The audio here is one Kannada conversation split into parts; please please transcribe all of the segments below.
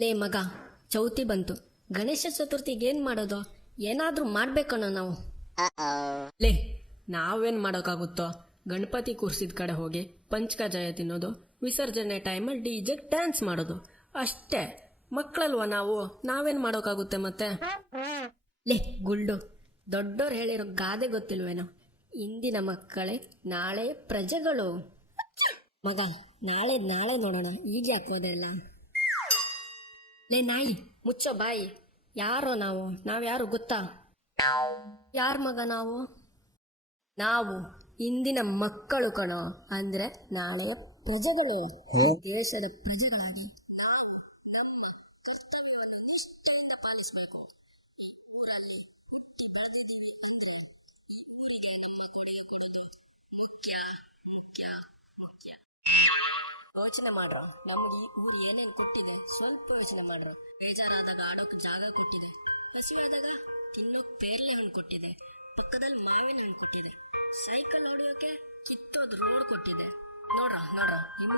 ಲೇ ಮಗ, ಚೌತಿ ಬಂತು. ಗಣೇಶ ಚತುರ್ಥಿಗೆ ಏನ್ ಮಾಡೋದು? ಏನಾದ್ರೂ ಮಾಡ್ಬೇಕಣ್ಣ ನಾವು. ಲೇ, ನಾವೇನ್ ಮಾಡೋಕ್ಕಾಗುತ್ತೋ? ಗಣಪತಿ ಕೂರ್ಸಿದ ಕಡೆ ಹೋಗಿ ಪಂಚಕಜಾಯ ತಿನ್ನೋದು, ವಿಸರ್ಜನೆ ಟೈಮಲ್ಲಿ ಡಿಜೆ ಡ್ಯಾನ್ಸ್ ಮಾಡೋದು ಅಷ್ಟೇ. ಮಕ್ಕಳಲ್ವಾ ನಾವು, ನಾವೇನ್ ಮಾಡೋಕ್ಕಾಗುತ್ತೆ ಮತ್ತೆ? ಲೇ ಗುಲ್ಡು, ದೊಡ್ಡೋರು ಹೇಳಿರೋ ಗಾದೆ ಗೊತ್ತಿಲ್ವೇನೋ? ಇಂದಿನ ಮಕ್ಕಳೇ ನಾಳೆ ಪ್ರಜೆಗಳು. ಮಗ, ನಾಳೆ ನೋಡೋಣ, ಈಗ ಯಾಕೋದೆಲ್ಲ? ಲೇ ನಾಯಿ, ಮುಚ್ಚೋ ಬಾಯಿ. ಯಾರೋ ನಾವ್ಯಾರು ಗೊತ್ತಾ? ಯಾರ ಮಗ ನಾವು? ನಾವು ಇಂದಿನ ಮಕ್ಕಳು ಕಣೋ, ಅಂದ್ರೆ ನಾಳೆಯ ಪ್ರಜೆಗಳು. ಈ ದೇಶದ ಪ್ರಜೆಗಳಾಗಿ ನಾವು ನಮ್ಮ ಕರ್ತವ್ಯವನ್ನು ನಿಷ್ಠೆಯಿಂದ ಪಾಲಿಸಬೇಕು. ಈ ಊರಲ್ಲಿ ಹುಟ್ಟಿ ಬೆಳೆದಿದ್ದೀವಿ ಅಂದ್ರೆ ಈ ಊರಿಗೆ ನಮ್ಮ ಕೊಡುಗೆ ಕೊಡೋದು ಮುಖ್ಯ ಮುಖ್ಯ ಮುಖ್ಯ. ಯೋಚನೆ ಮಾಡ್ರ, ನಮ್ಗೆ ಈ ಊರು ಏನೇನ್ ಕೊಟ್ಟಿದೆ ಸ್ವಲ್ಪ ಯೋಚನೆ ಮಾಡ್ರ. ಬೇಜಾರಾದಾಗ ಆಡೋಕ್ ಜಾಗ ಕೊಟ್ಟಿದೆ, ಹಸಿವಾದಾಗ ತಿನ್ನೋಕ್ ಪೇರ್ಲೆ ಹಣ್ಣು ಕೊಟ್ಟಿದೆ, ಪಕ್ಕದಲ್ಲಿ ಮಾವಿನ ಹಣ್ಣು ಕೊಟ್ಟಿದೆ, ಸೈಕಲ್ ಹೊಡಿಯೋಕೆ ಕಿತ್ತೋದ್ ರೋಡ್ ಕೊಟ್ಟಿದೆ. ನೋಡ್ರ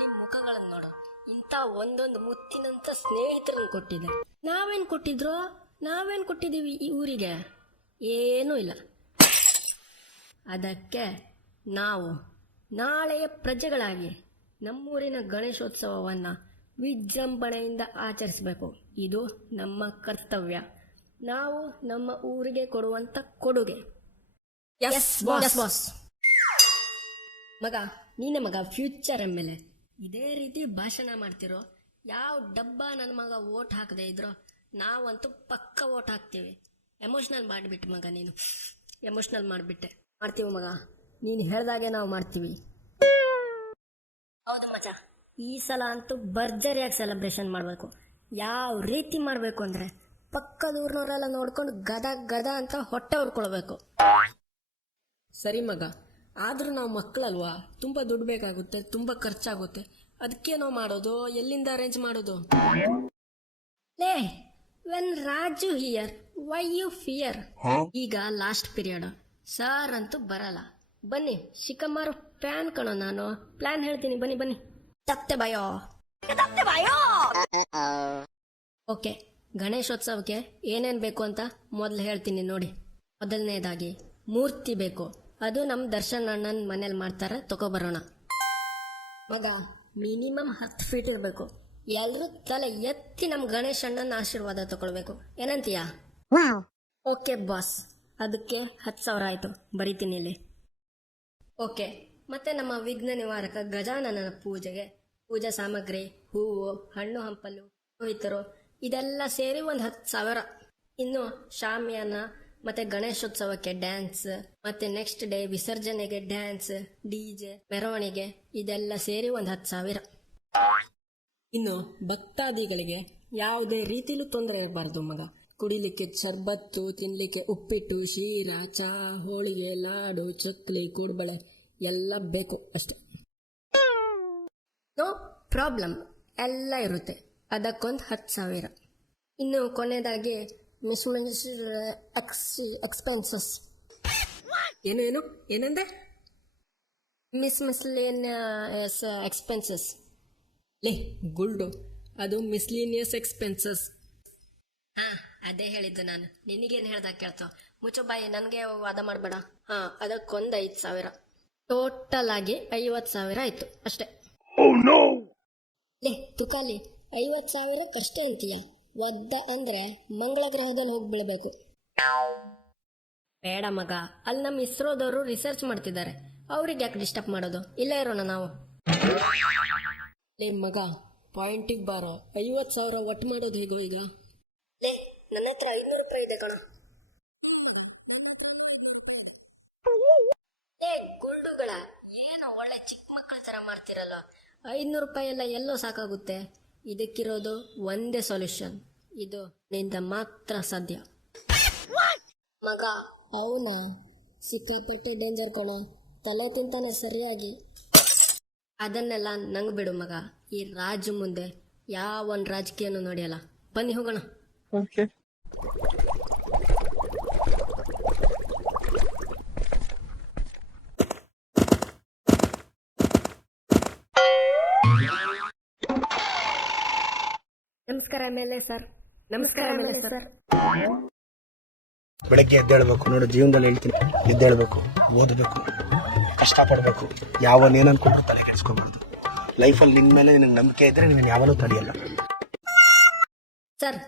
ನಿಮ್ ಮುಖಗಳನ್ನ ನೋಡ್ರ, ಇಂಥ ಒಂದೊಂದು ಮುತ್ತಿನಂತ ಸ್ನೇಹಿತರನ್ನ ಕೊಟ್ಟಿದೆ. ನಾವೇನ್ ಕೊಟ್ಟಿದೀವಿ ಈ ಊರಿಗೆ? ಏನೂ ಇಲ್ಲ. ಅದಕ್ಕೆ ನಾವು ನಾಳೆಯ ಪ್ರಜೆಗಳಾಗಿ ನಮ್ಮೂರಿನ ಗಣೇಶೋತ್ಸವವನ್ನ ವಿಜೃಂಭಣೆಯಿಂದ ಆಚರಿಸಬೇಕು. ಇದು ನಮ್ಮ ಕರ್ತವ್ಯ, ನಾವು ನಮ್ಮ ಊರಿಗೆ ಕೊಡುವಂತ ಕೊಡುಗೆ. ಬಾಸ್. ಮಗ, ನೀನೆ ಮಗ ಫ್ಯೂಚರ್ ಎಮ್ಮೆಲ್ಯೆ. ಇದೇ ರೀತಿ ಭಾಷಣ ಮಾಡ್ತಿರೋ ಯಾವ ಡಬ್ಬ ನನ್ನ ಮಗ ಓಟ್ ಹಾಕದೆ ಇದ್ರೋ ನಾವಂತೂ ಪಕ್ಕ ಓಟ್ ಹಾಕ್ತೀವಿ. ಎಮೋಷನಲ್ ಮಾಡಿಬಿಟ್ಟು ಮಗ, ನೀನು ಎಮೋಷನಲ್ ಮಾಡಿಬಿಟ್ಟೆ. ಮಾಡ್ತೀವಿ ಮಗ, ನೀನು ಹೇಳ್ದಾಗೆ ನಾವು ಮಾಡ್ತೀವಿ. ಹೌದು ಮಜ, ಈ ಸಲ ಅಂತೂ ಭರ್ಜರಿಯಾಗಿ ಸೆಲೆಬ್ರೇಷನ್ ಮಾಡಬೇಕು. ಯಾವ ರೀತಿ ಮಾಡಬೇಕು ಅಂದರೆ ಪಕ್ಕದೂರ್ನವರೆಲ್ಲ ನೋಡ್ಕೊಂಡು ಗದ ಅಂತ ಹೊಟ್ಟೆ ಹೊರ್ಕೊಳ್ಬೇಕು. ಸರಿ ಮಗ, ಆದ್ರೂ ನಾವು ಮಕ್ಕಳಲ್ವಾ, ತುಂಬ ದುಡ್ಡು ಬೇಕಾಗುತ್ತೆ, ತುಂಬ ಖರ್ಚಾಗುತ್ತೆ. ಅದಕ್ಕೆ ನಾವು ಮಾಡೋದು, ಎಲ್ಲಿಂದ ಅರೇಂಜ್ ಮಾಡೋದು? ಲೇ, when Raju here why you fear? ಈಗ ಲಾಸ್ಟ್ ಪೀರಿಯಡ್, ಸರ್ ಅಂತೂ ಬರಲ್ಲ. ಬನ್ನಿ ಶಿಕಮಾರು ಪ್ಲಾನ್ ಕಣೋ, ನಾನು ಪ್ಲಾನ್ ಹೇಳ್ತೀನಿ, ಬನ್ನಿ. ತಪ್ಪೆ ಬಾಯೋ. ಓಕೆ, ಗಣೇಶೋತ್ಸವಕ್ಕೆ ಏನೇನ್ ಬೇಕು ಅಂತ ಮೊದಲು ಹೇಳ್ತೀನಿ ನೋಡಿ. ಮೊದಲನೇದಾಗಿ ಮೂರ್ತಿ ಬೇಕು. ಅದು ನಮ್ಮ ದರ್ಶನ್ ಅಣ್ಣನ ಮನೇಲಿ ಮಾಡ್ತಾರೆ, ತಗೊಬರೋಣ. ಮಗ, ಮಿನಿಮಮ್ 10 ಫೀಟ್ ಇರಬೇಕು. ಎಲ್ರೂ ತಲೆ ಎತ್ತಿ ನಮ್ಮ ಗಣೇಶ್ ಅಣ್ಣನ ಆಶೀರ್ವಾದ ತಗೊಳ್ಬೇಕು. ಏನಂತೀಯ? ಓಕೆ ಬಾಸ್, ಅದಕ್ಕೆ 10,000 ಆಯ್ತು, ಬರೀತೀನಿ ಇಲ್ಲಿ. ಓಕೆ, ಮತ್ತೆ ನಮ್ಮ ವಿಘ್ನ ನಿವಾರಕ ಗಜಾನನ ಪೂಜೆಗೆ ಪೂಜಾ ಸಾಮಗ್ರಿ, ಹೂವು, ಹಣ್ಣು ಹಂಪಲು, ಪುರೋಹಿತರು ಇದೆಲ್ಲ ಸೇರಿ ಒಂದು 10,000. ಇನ್ನು ಶಾಮಿಯಾನ ಮತ್ತೆ ಗಣೇಶೋತ್ಸವಕ್ಕೆ ಡ್ಯಾನ್ಸ್, ಮತ್ತೆ ನೆಕ್ಸ್ಟ್ ಡೇ ವಿಸರ್ಜನೆಗೆ ಡ್ಯಾನ್ಸ್, ಡಿಜೆ, ಮೆರವಣಿಗೆ ಇದೆಲ್ಲ ಸೇರಿ ಒಂದು 10,000. ಇನ್ನು ಭಕ್ತಾದಿಗಳಿಗೆ ಯಾವುದೇ ರೀತಿಲೂ ತೊಂದರೆ ಇರಬಾರ್ದು ಮಗ. ಕುಡಿಲಿಕ್ಕೆ ಶರ್ಬತ್ತು, ತಿನ್ಲಿಕ್ಕೆ ಉಪ್ಪಿಟ್ಟು, ಶೀರಾ, ಚಾ, ಹೋಳಿಗೆ, ಲಾಡು, ಚಕ್ಲಿ, ಕೂಡ್ಬಳೆ ಎಲ್ಲ ಬೇಕು ಅಷ್ಟೆ. ನೋ ಪ್ರಾಬ್ಲಮ್, ಎಲ್ಲ ಇರುತ್ತೆ. ಅದಕ್ಕೊಂದು 10,000. ಇನ್ನು ಕೊನೆಯದಾಗಿ ಎಕ್ಸ್ಪೆನ್ಸಸ್. ಏನಂದೆ? Miscellaneous expenses. ಲೇ ಗುಲ್ಡು, ಅದು ಮಿಸ್ಲೇನಿಯಸ್ ಎಕ್ಸ್ಪೆನ್ಸಸ್. ಹಾ, ಅದೇ ಹೇಳಿದ್ದು ನಾನು. ನಿನಗೇನು ಹೇಳ್ದಾಗ ಕೇಳ್ತೋ? ಮುಚ್ಚೋ ಬಾಯಿ, ನನಗೆ ವಾದ ಮಾಡಬೇಡ. ಹಾ, ಅದಕ್ಕೊಂದು 5,000. ಟೋಟಲ್ ಆಗಿ 50,000 ಆಯ್ತು ಅಷ್ಟೇ. ಲೇ ತುಕಾಲಿ, 50,000 ಕಷ್ಟ ಅಂತೀಯ? ಒದ್ದ ಅಂದ್ರೆ ಮಂಗಳ ಗ್ರಹದಲ್ಲಿ ಹೋಗಿ ಬೀಳ್ಬೇಕು. ಬೇಡ ಮಗ, ಅಲ್ಲಿ ನಮ್ಮ ಇಸ್ರೋದವರು ರಿಸರ್ಚ್ ಮಾಡ್ತಿದ್ದಾರೆ, ಅವ್ರಿಗೆ ಯಾಕೆ ಡಿಸ್ಟರ್ಬ್ ಮಾಡೋದು? ಇಲ್ಲ ಇರೋಣ ನಾವು. ಲೇ ಮಗ, ಪಾಯಿಂಟಿಗೆ ಬಾರೋ. 50,000 ಒಟ್ಟು ಮಾಡೋದು ಹೇಗೋ ಈಗ? ಲೇ, ನನ್ನ ಹತ್ರ 500 ರೂಪಾಯಿ ಇದೆ ಕಣ. ಲೇ ಗುಲ್ಡುಗಳ, ಏನೋ ಒಳ್ಳೆ ಚಿಕ್ಕ ಮಕ್ಕಳ ತರ ಮಾಡ್ತಿರಲ್ಲ. 500 ರೂಪಾಯಿ ಎಲ್ಲ ಎಲ್ಲೋ ಸಾಕಾಗುತ್ತೆ. ಇದಕ್ಕಿರೋದು ಒಂದೇ ಸೊಲ್ಯೂಷನ್, ಇದು ನಿಂದ ಮಾತ್ರ ಸಾಧ್ಯ. ಮಗ, ಅವನ ಸಿಕ್ಕಾಪಟ್ಟೆ ಡೇಂಜರ್ ಕಣೋ, ತಲೆ ತಿಂತಾನೆ ಸರಿಯಾಗಿ. ಅದನ್ನೆಲ್ಲ ನಂಗೆ ಬಿಡು ಮಗ, ಈ ರಾಜು ಮುಂದೆ ಯಾವನ್ ರಾಜಕೀಯನೂ ನೋಡಿಯಲ್ಲ. ಬನ್ನಿ ಹೋಗೋಣ. ನಮಸ್ಕಾರ MLA ಸರ್. ನಮಸ್ಕಾರ MLA ಸರ್. ಬೆಳಗ್ಗೆ ಎದ್ದೇಳಬೇಕು. ನೋಡು, ಜೀವನದಲ್ಲಿ ಹೇಳ್ತೀನಿ, ಎದ್ದೇಳಬೇಕು, ಓದಬೇಕು, ಕಷ್ಟಪಡಬೇಕು. ಯಾವನೇನು ಅನ್ಕೊಂಡ್ರು ತಲೆ ಕೆಡಿಸ್ಕೊಬಾರ್ದು. ಲೈಫಲ್ಲಿ ನಿನ್ನ ಮೇಲೆ ನಿನಗೆ ನಂಬಿಕೆ ಇದ್ರೆ ನಿನ್ನ ಯಾವನೂ ತಡೆಯಲ್ಲ. ಸರ್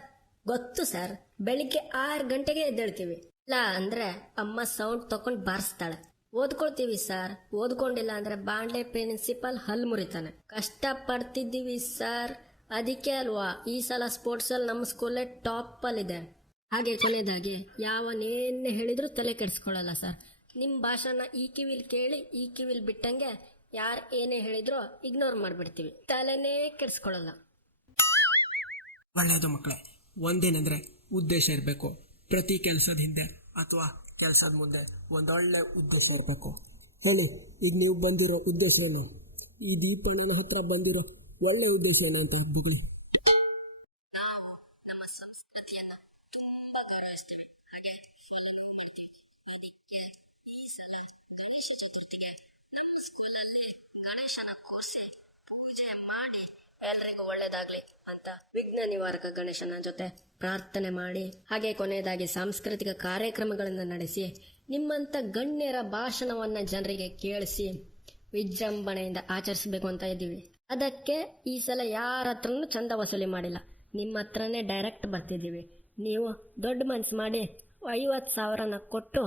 ಗೊತ್ತು ಸರ್, ಬೆಳಿಗ್ಗೆ 6 ಗಂಟೆಗೆ ಎದ್ದೇಳ್ತೀವಿ. ಇಲ್ಲ ಅಂದ್ರೆ ಅಮ್ಮ ಸೌಂಡ್ ತಕೊಂಡ್ ಬಾರಿಸ್ತಾಳೆ. ಓದ್ಕೊಳ್ತೀವಿ ಸರ್. ಓದ್ಕೊಂಡಿಲ್ಲ ಅಂದ್ರೆ ಬಾಂಡ್ಲೆ ಪ್ರಿನ್ಸಿಪಲ್ ಹಲ್ ಮುರಿತಾನೆ. ಕಷ್ಟ ಪಡ್ತಿದ್ದೀವಿ ಸರ್. ಅದಕ್ಕೆ ಅಲ್ವಾ ಈ ಸಲ ಸ್ಪೋರ್ಟ್ಸ್ ಅಲ್ಲಿ ನಮ್ಮ ಸ್ಕೂಲೇ ಟಾಪ್ ಅಲ್ಲಿದೆ. ಹಾಗೆ ಕೊನೆಯದಾಗಿ ಯಾವನೇನು ಹೇಳಿದ್ರು ತಲೆ ಕೆಡಿಸ್ಕೊಳ್ಳಲ್ಲ ಸರ್. ನಿಮ್ಮ ಭಾಷಣ ಈ ಕಿವಿಲ್ ಕೇಳಿ ಈ ಕಿವಿಲ್ ಬಿಟ್ಟಂಗೆ ಯಾರು ಏನೇ ಹೇಳಿದ್ರು ಇಗ್ನೋರ್ ಮಾಡ್ಬಿಡ್ತೀವಿ. ತಲೆನೇ ಕೆಡಿಸ್ಕೊಳ್ಳಲ್ಲ. ಒಳ್ಳೆಯದು ಮಕ್ಕಳೇ. ಒಂದೇನೆಂದ್ರೆ ಉದ್ದೇಶ ಇರಬೇಕು. ಪ್ರತಿ ಕೆಲಸದ ಹಿಂದೆ ಅಥವಾ ಕೆಲಸದ ಮುಂದೆ ಒಂದೊಳ್ಳೆ ಉದ್ದೇಶ ಇರಬೇಕು. ಹೇಳಿ, ಈಗ ನೀವು ಬಂದಿರೋ ಉದ್ದೇಶ ಏನು? ಈ ದೀಪಣ್ಣನ ಹತ್ರ ಬಂದಿರೋ ಒಳ್ಳೆ ಉದ್ದೇಶ ಏನು ಅಂತ ಬುಗ್ಳಿ. ನಾವು ನಮ್ಮ ಸಂಸ್ಕೃತಿಯನ್ನ ತುಂಬಾ ಗೌರವಿಸ್ತೇವೆ, ಹಾಗೆ ಹೇಳ್ತೀವಿ. ಅದಕ್ಕೆ ಈ ಸಲ ಗಣೇಶ ಚತುರ್ಥಿಗೆ ನಮ್ಮ ಸ್ಕೂಲಲ್ಲಿ ಗಣೇಶನ ಕೂರಿಸಿ ಪೂಜೆ ಮಾಡಿ ಎಲ್ರಿಗೂ ಒಳ್ಳೇದಾಗ್ಲಿ ಅಂತ ವಿಘ್ನ ನಿವಾರಕ ಗಣೇಶನ ಜೊತೆ ಪ್ರಾರ್ಥನೆ ಮಾಡಿ, ಹಾಗೆ ಕೊನೆಯದಾಗಿ ಸಾಂಸ್ಕೃತಿಕ ಕಾರ್ಯಕ್ರಮಗಳನ್ನು ನಡೆಸಿ ನಿಮ್ಮಂತ ಗಣ್ಯರ ಭಾಷಣವನ್ನ ಜನರಿಗೆ ಕೇಳಿಸಿ ವಿಜೃಂಭಣೆಯಿಂದ ಆಚರಿಸಬೇಕು ಅಂತ ಇದ್ದೀವಿ. ಅದಕ್ಕೆ ಈ ಸಲ ಯಾರ ಹತ್ರನೂ ಚಂದ ವಸೂಲಿ ಮಾಡಿಲ್ಲ, ನಿಮ್ಮ ಹತ್ರನೇ ಡೈರೆಕ್ಟ್ ಬರ್ತಿದ್ದೀವಿ. ನೀವು ದೊಡ್ಡ ಮನಸ್ಸು ಮಾಡಿ 50,000 ಕೊಟ್ಟು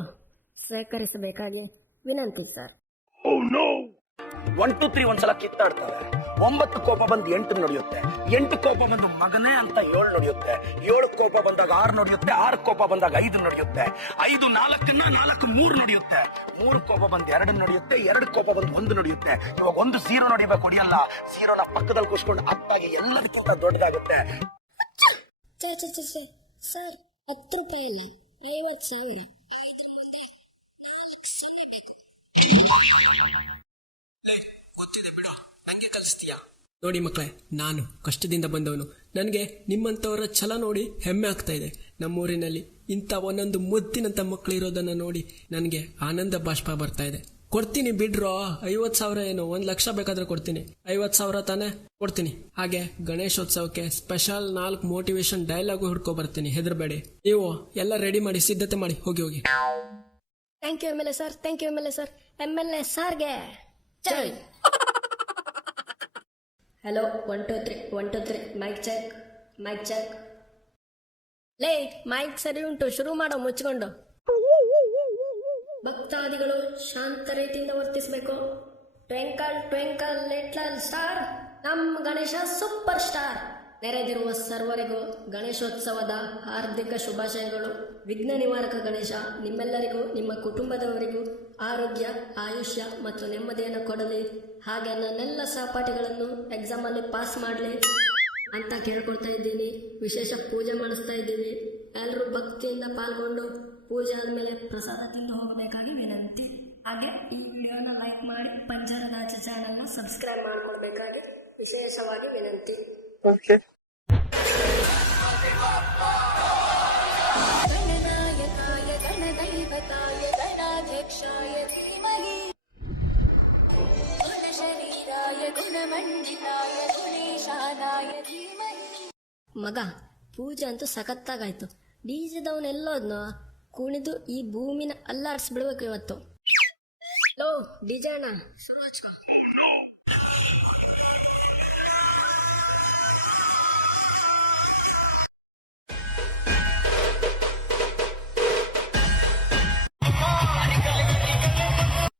ಸ್ವೀಕರಿಸಬೇಕಾಗಿ ವಿನಂತಿ ಸರ್. 1 2 3 ಒಂದ್ಸಲ ಕಿತ್ತಾಡ್ತವೆ. 9 ಕೋಪ ಬಂದು 8 ನಡೆಯುತ್ತೆ. 8 ಕೋಪ ಬಂದು ಮಗನೇ ಅಂತ 7 ನಡೆಯುತ್ತೆ. 7 ಕೋಪ ಬಂದಾಗ 6 ನಡೆಯುತ್ತೆ. 6 ಕೋಪ ಬಂದಾಗ 5 ನಡೆಯುತ್ತೆ. 5 4ನ್ನ 4 3 ನಡೆಯುತ್ತೆ. 3 ಕೋಪ ಬಂದು 2 ನಡೆಯುತ್ತೆ. 2 ಕೋಪ ಬಂದು 1 ನಡೆಯುತ್ತೆ. ಇವಾಗ 1 0 ನೋಡಿಬೇಕು, ಹೊಡಿಯಲ್ಲ. 0ನ ಪಕ್ಕದಲ್ಲಿ ಕೂಸ್ಕೊಂಡು ಅಪ್ಪಾಗಿ ಎಲ್ಲದಕ್ಕಿಂತ ದೊಡ್ಡದಾಗುತ್ತೆ. ಸರ್ 10 ರೂಪಾಯಿ ಇಲ್ಲ, 50,000. ಗೊತ್ತಿದೆ ಬಿಡು, ನಂಗೆ ಕಲಿಸ್ತೀಯಾ? ನೋಡಿ ಮಕ್ಕಳೇ, ನಾನು ಕಷ್ಟದಿಂದ ಬಂದವನು. ನನಗೆ ನಿಮ್ಮಂಥವರ ಛಲ ನೋಡಿ ಹೆಮ್ಮೆ ಆಗ್ತಾ ಇದೆ. ನಮ್ಮೂರಿನಲ್ಲಿ ಇಂಥ ಒಂದೊಂದು ಮುದ್ದಿನಂಥ ಮಕ್ಕಳು ಇರೋದನ್ನ ನೋಡಿ ನನಗೆ ಆನಂದ ಬಾಷ್ಪ ಬರ್ತಾ ಇದೆ. ಕೊಡ್ತೀನಿ ಬಿಡ್ರೋ, 50,000 ಏನು, 1,00,000 ಬೇಕಾದ್ರೆ ಕೊಡ್ತೀನಿ. 50,000 ತಾನೇ ಕೊಡ್ತೀನಿ. ಹಾಗೆ ಗಣೇಶೋತ್ಸವಕ್ಕೆ ಸ್ಪೆಷಲ್ 4 ಮೋಟಿವೇಶನ್ ಡೈಲಾಗು ಹುಡ್ಕೊ ಬರ್ತೀನಿ, ಹೆದರ್ಬೇಡಿ. ನೀವು ಎಲ್ಲ ರೆಡಿ ಮಾಡಿ, ಸಿದ್ಧತೆ ಮಾಡಿ, ಹೋಗಿ. Thank you MLA sir. Thank you MLA sir. MLA ಸರ್ಗೆ ಜೈ. Hello 1 2 3 1 2 3 mike check, mike check. ಲೇ, ಮೈಕ್ ಸರಿ ಉಂಟು, ಶುರು ಮಾಡೋ ಮುಚ್ಕೊಂಡು. ಭಕ್ತಾದಿಗಳು ಶಾಂತ ರೀತಿಯಿಂದ ವರ್ತಿಸಬೇಕು. ಟ್ವಿಂಕಲ್ ಟ್ವಿಂಕಲ್ ಲಿಟಲ್ ಸ್ಟಾರ್, ನಮ್ ಗಣೇಶ ಸೂಪರ್ ಸ್ಟಾರ್. ನೆರೆದಿರುವ ಸರ್ವರಿಗೂ ಗಣೇಶೋತ್ಸವದ ಹಾರ್ದಿಕ ಶುಭಾಶಯಗಳು. ವಿಘ್ನ ನಿವಾರಕ ಗಣೇಶ ನಿಮ್ಮೆಲ್ಲರಿಗೂ ನಿಮ್ಮ ಕುಟುಂಬದವರಿಗೂ ಆರೋಗ್ಯ, ಆಯುಷ್ಯ ಮತ್ತು ನೆಮ್ಮದಿಯನ್ನು ಕೊಡಲಿ. ಹಾಗೆ ನನ್ನೆಲ್ಲ ಸಹಪಾಠಿಗಳನ್ನು ಎಕ್ಸಾಮಲ್ಲಿ ಪಾಸ್ ಮಾಡಲಿ ಅಂತ ಕೇಳ್ಕೊಳ್ತಾ ಇದ್ದೀನಿ. ವಿಶೇಷ ಪೂಜೆ ಮಾಡಿಸ್ತಾ ಇದ್ದೀವಿ. ಎಲ್ಲರೂ ಭಕ್ತಿಯಿಂದ ಪಾಲ್ಗೊಂಡು ಪೂಜೆ ಆದಮೇಲೆ ಪ್ರಸಾದ ತಿಂದು ಹೋಗಬೇಕಾಗಿ ವಿನಂತಿ. ಹಾಗೆ ಈ ವಿಡಿಯೋನ ಲೈಕ್ ಮಾಡಿ ಪಂಜರನಾಚ ಚಾನಲ್ನ ಸಬ್ಸ್ಕ್ರೈಬ್ ಮಾಡ್ಕೊಳ್ಬೇಕಾಗಿ ವಿಶೇಷವಾಗಿ ವಿನಂತಿ. ಗಣನಾಯಕಾಯ ಗಣದೈವತಾಯ ಗಣಾಧ್ಯಕ್ಷಾಯ ಧೀಮಹಿ, ಗುಣಶರೀರಾಯ ಗುಣಮಂಡಿತಾಯ ಗುಣೇಶಾನಾಯ ಧೀಮಹಿ. ಮಗ, ಪೂಜೆ ಅಂತೂ ಸಖತ್ತಾಗಾಯ್ತು. ಡಿಜೆದವನೆಲ್ಲೋದ್ನೋ ಕುಣಿದು ಈ ಭೂಮಿನ ಅಲ್ಲಾಡಿಸ್ಬಿಡ್ಬೇಕು ಇವತ್ತು. ಲೋ ಡಿಜೆ ಅಣ್ಣ, ಶುರು ಹಚ್ಚು.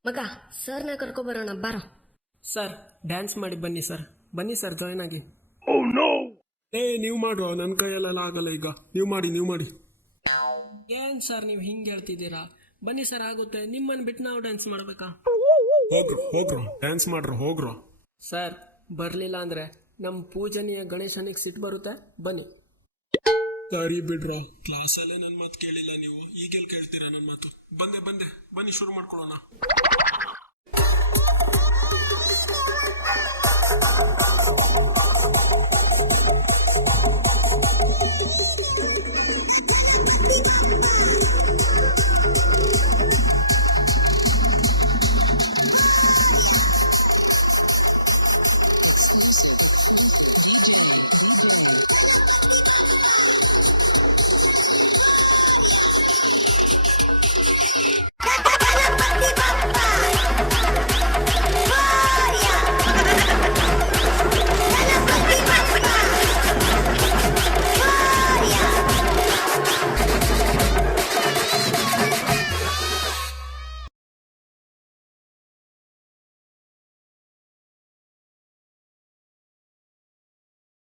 ಮಗ, ಸರ್ನ ಕರ್ಕೊಬರೋಣ ಬಾರೋ. ಸರ್ ಡ್ಯಾನ್ಸ್ ಮಾಡಿ ಬನ್ನಿ ಸರ್. ಬನ್ನಿ ಸರ್, ಜಾಯ್ನ್ ಆಗಿ. ನೀವು ಮಾಡುವ, ನನ್ನ ಕೈಯಲ್ಲೆಲ್ಲ ಆಗಲ್ಲ. ಈಗ ನೀವು ಮಾಡಿ. ಏನ್ ಸರ್ ನೀವು ಹಿಂಗೆ ಹೇಳ್ತಿದ್ದೀರಾ? ಬನ್ನಿ ಸರ್, ಆಗುತ್ತೆ. ನಿಮ್ಮನ್ನು ಬಿಟ್ಟು ನಾವು ಡ್ಯಾನ್ಸ್ ಮಾಡ್ಬೇಕಾ? ಹೋಗ್ರು ಡ್ಯಾನ್ಸ್ ಮಾಡ್ರು, ಹೋಗ್ರು. ಸರ್ ಬರ್ಲಿಲ್ಲ ಅಂದ್ರೆ ನಮ್ಮ ಪೂಜನೀಯ ಗಣೇಶನಿಗೆ ಸಿಟ್ಟು ಬರುತ್ತೆ. ಬನ್ನಿ. ಸರಿ ಬಿಡ್ರೋ, ಕ್ಲಾಸಲ್ಲೇ ನನ್ನ ಮಾತು ಕೇಳಿಲ್ಲ ನೀವು, ಈಗೆಲ್ಲ ಕೇಳ್ತೀರಾ ನನ್ನ ಮಾತು? ಬನ್ನಿ ಶುರು ಮಾಡ್ಕೊಳ್ಳೋಣ.